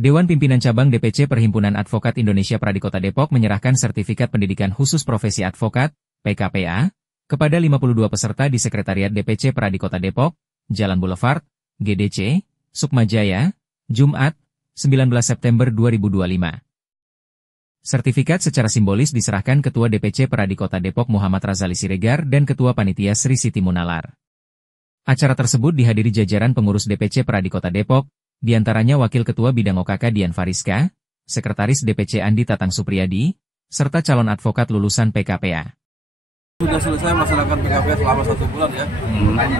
Dewan Pimpinan Cabang DPC Perhimpunan Advokat Indonesia Pradikota Depok menyerahkan Sertifikat Pendidikan Khusus Profesi Advokat, PKPA, kepada 52 peserta di Sekretariat DPC Pradikota Depok, Jalan Boulevard, GDC, Sukmajaya, Jumat, 19 September 2025. Sertifikat secara simbolis diserahkan Ketua DPC Pradikota Depok Muhammad Razali Siregar dan Ketua Panitia Sri Siti Munalar. Acara tersebut dihadiri jajaran pengurus DPC Pradikota Depok, di antaranya Wakil Ketua Bidang OKK Dian Fariska, Sekretaris DPC Andi Tatang Supriyadi, serta calon advokat lulusan PKPA. Sudah selesai melaksanakan PKPA selama 1 bulan ya,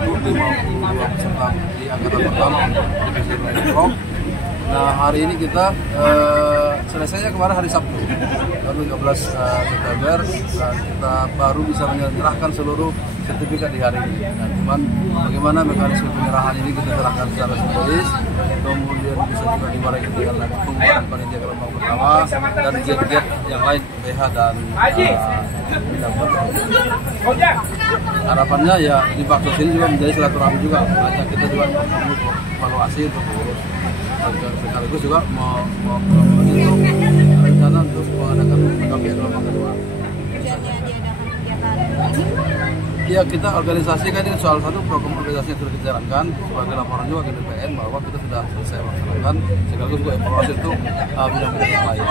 untuk 52 peserta di angkatan pertama untuk DPC Depok. Nah, hari ini kita selesainya kemarin hari Sabtu, 13 September, kita baru bisa menyerahkan seluruh sertifikat di hari ini. Nah, cuman bagaimana mekanisme penyerahan ini kita serahkan secara simbolis, kemudian bisa juga dimarahi dengan pengumuman panitia gelombang pertama dan jet-jet yang lain, PH dan harapannya ya di Baksos ini juga menjadi silaturahmi juga, ajak kita juga evaluasi untuk pengurus. Sekaligus juga mau rencana untuk mengadakan PKPA gelombang kedua. Ya, kita organisasi kan ini salah satu program organisasi yang sudah kita jalankan sebagai laporan juga ke DPN bahwa kita sudah selesai melaksanakan, sekaligus juga evaluasi untuk bidang-bidang yang lain.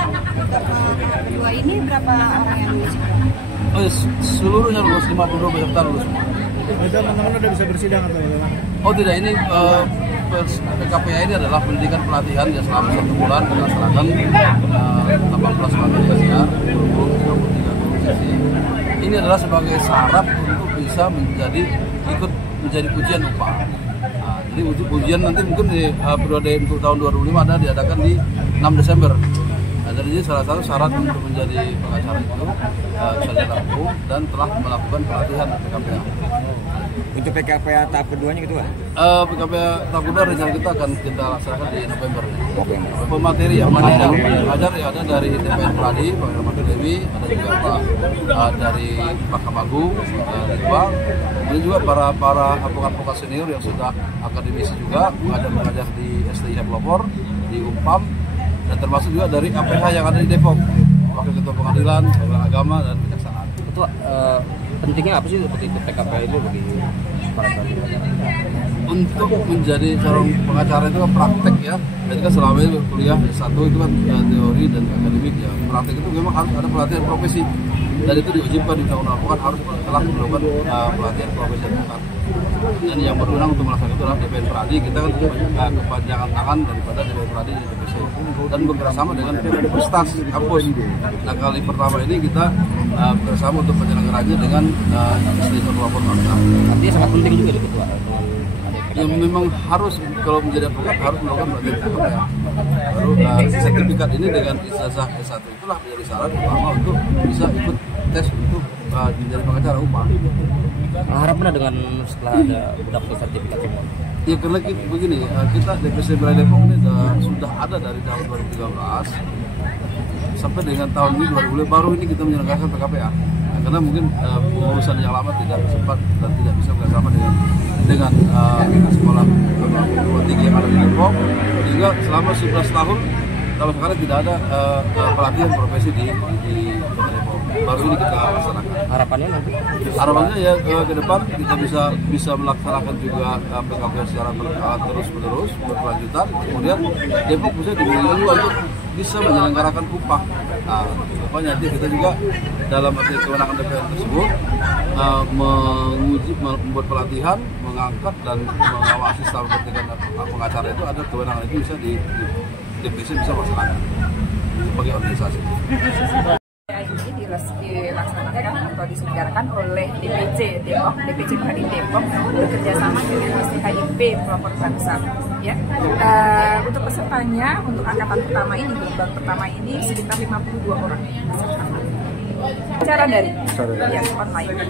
Dua ini berapa orang yang lulus? Seluruhnya lulus, 52 peserta lulus semua. Teman-teman udah bisa bersidang atau bagaimana? Oh tidak, ini PKPA ini adalah pendidikan pelatihan yang selama 1 bulan dilaksanakan 18 materi SR, 23 sesi. Ini adalah sebagai syarat untuk bisa ikut menjadi ujian UPA. Nah, jadi ujian nanti mungkin di periode untuk tahun 2005 ada diadakan di 6 Desember. Nah, jadi salah satu syarat untuk menjadi pengacara itu sarjana hukum dan telah melakukan pelatihan PKPA. Untuk PKPA tahap keduanya gitu kan? PKPA tahap kedua rencana kita akan kita laksanakan di November. Pemateri yang mengajar ya ada dari DPN Pradi, Pak Rahmat Dewi, ada juga Pak dari Mahkamah Agung, Ridwan, kemudian juga para advokat senior yang sudah akademisi juga mengajar di STIH Pelopor, di UMPAM, dan termasuk juga dari APH yang ada di Depok, Wakil Ketua Pengadilan, Pengadilan Agama, dan Kejaksaan. Ketua, pentingnya apa sih seperti itu PKPA itu bagi para pengacara? Untuk menjadi seorang pengacara itu kan praktek ya. Jadi kan selama ini kuliah S1 itu kan teori dan akademik ya. Praktek itu memang harus ada pelatihan profesi. Dan itu diwajibkan di Undang-Undang Advokat harus telah melakukan pelatihan profesi advokat. Dan yang berwenang untuk melaksanakan itu adalah DPN Pradi. Kita kan kepanjangan tangan daripada DPN Pradi di DPC dan bekerjasama dengan Universitas kampus. Nah, kali pertama ini kita bekerjasama untuk penyelenggaranya dengan Institut Pelopor Bangsa. Artinya sangat penting juga di Ketua. Ya memang harus kalau menjadi advokat harus melakukan pelatihan PKPA. Baru sertifikat ini dengan ijazah S1 itulah menjadi syarat utama untuk bisa ikut tes untuk menjadi pengacara UPA. Harapannya dengan setelah ada dapat sertifikat semua? Ya karena begini, kita DPC Wilayah Depok ini sudah ada dari tahun 2013 sampai dengan tahun ini 2020 baru ini kita menyelenggarakan PKPA. Nah, karena mungkin pengurusan yang lama tidak sempat dan tidak bisa bersama dengan sekolah tinggi yang ada di Depok, sehingga selama 11 tahun sama sekali tidak ada pelatihan profesi di Kota Depok. Baru ini kita laksanakan. Harapannya nanti? Harapannya ya ke depan kita bisa melaksanakan juga PKPA secara terus-menerus berkelanjutan. Kemudian Depok bisa dimiliki juga untuk bisa menyelenggarakan upah. Nah, upahnya nanti kita juga dalam kewenangan DPR tersebut membuat pelatihan, mengangkat dan mengawasi staf pendidikan pengacara itu ada kewenangan itu bisa di DPC bisa melaksanakan sebagai organisasi. Ini dilaksanakan atau diselenggarakan oleh DPC Depok, DPC Pradi Depok bekerjasama dengan STHIP Pelopor Bangsa. Ya, untuk pesertanya untuk angkatan pertama ini, gelombang pertama ini sekitar 52 orang peserta. Cara dari yang online.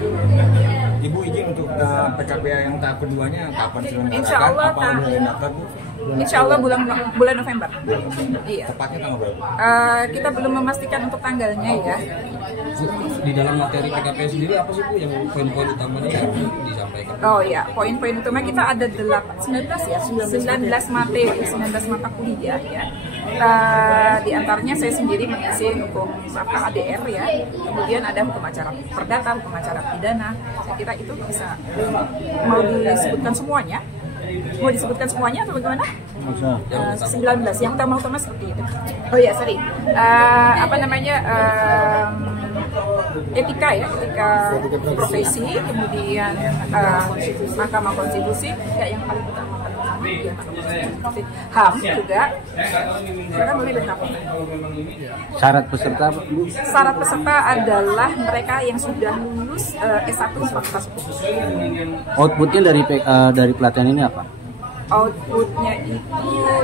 Ibu izin untuk PKPA yang tahap keduanya kapan diselenggarakan? Insya Allah, Insya Allah bulan November. Iya. Tepatnya tanggal berapa? Kita belum memastikan untuk tanggalnya ya. Di dalam materi PKPA sendiri apa sih Bu yang poin-poin utamanya yang disampaikan? Oh ya, poin-poin utama kita ada 19 materi, 19 mata kuliah ya. Di antaranya saya sendiri mengisi hukum ADR ya, kemudian ada hukum acara perdata, hukum acara pidana. Saya kira itu bisa, mau disebutkan semuanya? Mau disebutkan semuanya atau bagaimana? 19 yang utama-utama seperti itu. Oh ya, sorry. Etika ya, etika profesi, kemudian Mahkamah Konstitusi, ya yang paling utama ya, HAM juga, mereka boleh bertapung. Syarat peserta, Bu? Syarat peserta adalah mereka yang sudah lulus S1 Fakultas Hukum. Outputnya dari pelatihan ini apa? Outputnya itu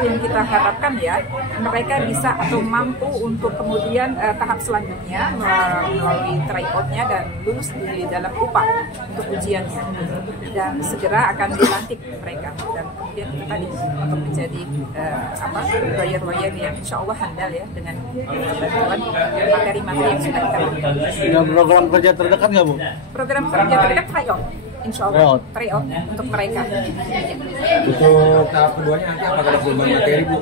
yang kita harapkan ya, mereka bisa atau mampu untuk kemudian tahap selanjutnya melalui tryout-nya dan lulus di dalam UPA untuk ujiannya, dan segera akan dilantik mereka, dan kemudian kita tadi untuk menjadi lawyer-lawyer yang insya Allah handal ya dengan bantuan materi-materi yang sudah kita lakukan. Ada program kerja terdekat nggak, Bu? Program kerja terdekat tryout. Insya Allah, tryout untuk mereka. Untuk tahap keduanya nanti apakah ada perubahan materi, Bu?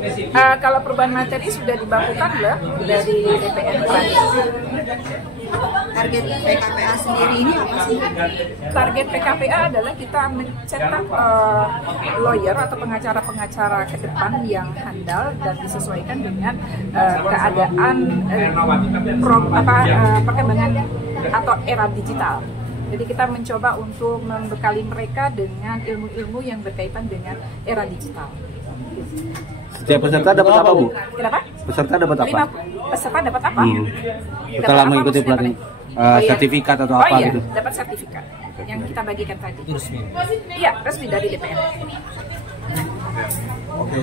Kalau perubahan materi sudah dibakukan loh dari DPN tadi. Target PKPA sendiri ini apa sih? Target PKPA adalah kita mencetak lawyer atau pengacara-pengacara ke depan yang handal dan disesuaikan dengan keadaan perkembangan atau era digital. Jadi kita mencoba untuk membekali mereka dengan ilmu-ilmu yang berkaitan dengan era digital. Setiap peserta dapat apa, Bu? Kenapa? Peserta dapat apa? Peserta dapat apa? Setelah mengikuti pelatihan, sertifikat atau apa iya, gitu? Dapat sertifikat yang kita bagikan tadi. Itu resmi. Iya, resmi dari DPR. Oke.